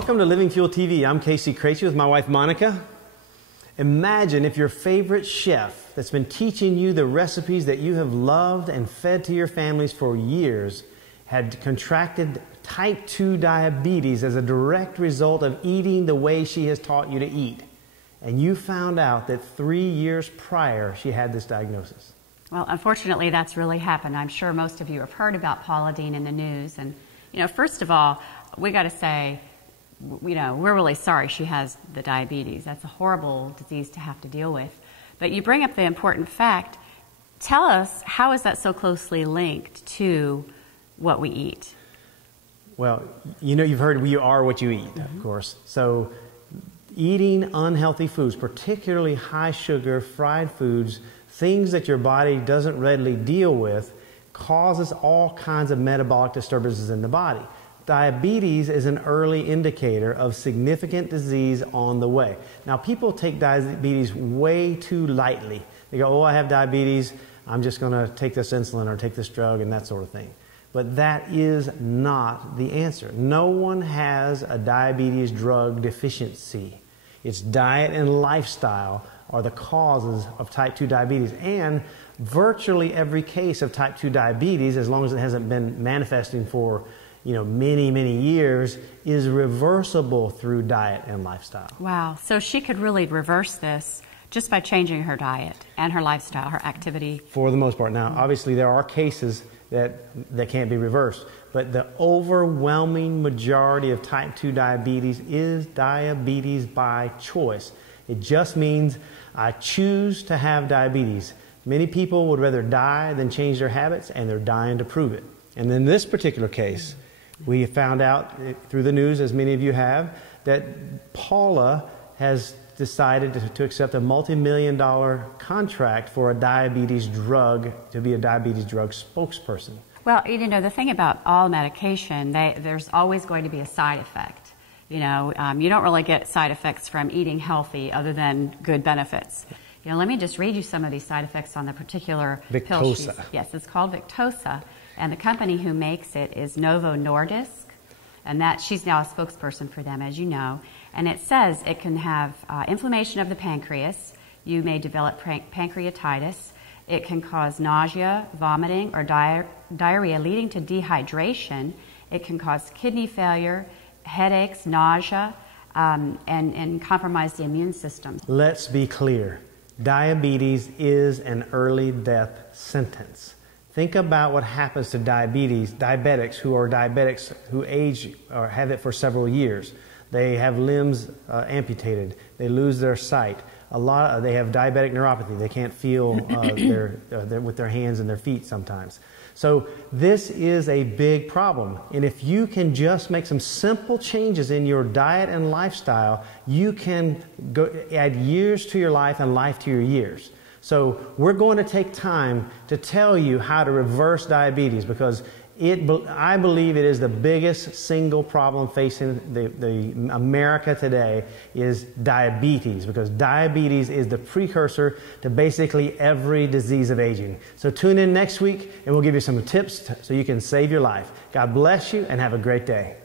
Welcome to Living Fuel TV. I'm Monica Craichy with my wife Monica. Imagine if your favorite chef that's been teaching you the recipes that you have loved and fed to your families for years had contracted type 2 diabetes as a direct result of eating the way she has taught you to eat. And you found out that 3 years prior she had this diagnosis. Well, unfortunately, that's really happened. I'm sure most of you have heard about Paula Deen in the news. And, first of all, we got to say, we're really sorry she has the diabetes. That's a horrible disease to have to deal with. But you bring up the important fact. Tell us, how is that so closely linked to what we eat? Well, you've heard we are what you eat, of course. So eating unhealthy foods, particularly high sugar, fried foods, things that your body doesn't readily deal with, causes all kinds of metabolic disturbances in the body. Diabetes is an early indicator of significant disease on the way. Now, people take diabetes way too lightly. They go, oh, I have diabetes, I'm just going to take this insulin or take this drug and that sort of thing. But that is not the answer. No one has a diabetes drug deficiency. It's diet and lifestyle are the causes of type 2 diabetes. And virtually every case of type 2 diabetes, as long as it hasn't been manifesting for many years, is reversible through diet and lifestyle. Wow. So she could really reverse this just by changing her diet and her lifestyle, her activity. For the most part. Now, obviously, there are cases that can't be reversed, but the overwhelming majority of type 2 diabetes is diabetes by choice. It just means I choose to have diabetes. Many people would rather die than change their habits, and they're dying to prove it. And in this particular case, we found out through the news, as many of you have, that Paula has decided to accept a multi-million-dollar contract for a diabetes drug, to be a diabetes drug spokesperson. Well, the thing about all medication, there's always going to be a side effect. You don't really get side effects from eating healthy other than good benefits. Let me just read you some of these side effects on the particular pill. Victoza. Yes, it's called Victoza. And the company who makes it is Novo Nordisk, and she's now a spokesperson for them, as you know. And it says it can have inflammation of the pancreas. You may develop pancreatitis. It can cause nausea, vomiting, or diarrhea leading to dehydration. It can cause kidney failure, headaches, nausea, and compromise the immune system. Let's be clear. Diabetes is an early death sentence. Think about what happens to diabetics who age or have it for several years. They have limbs amputated. They lose their sight. They have diabetic neuropathy. They can't feel with their hands and their feet sometimes. So this is a big problem. And if you can just make some simple changes in your diet and lifestyle, you can add years to your life and life to your years. So we're going to take time to tell you how to reverse diabetes, because I believe it is the biggest single problem facing the America today is diabetes, because diabetes is the precursor to basically every disease of aging. So tune in next week and we'll give you some tips so you can save your life. God bless you and have a great day.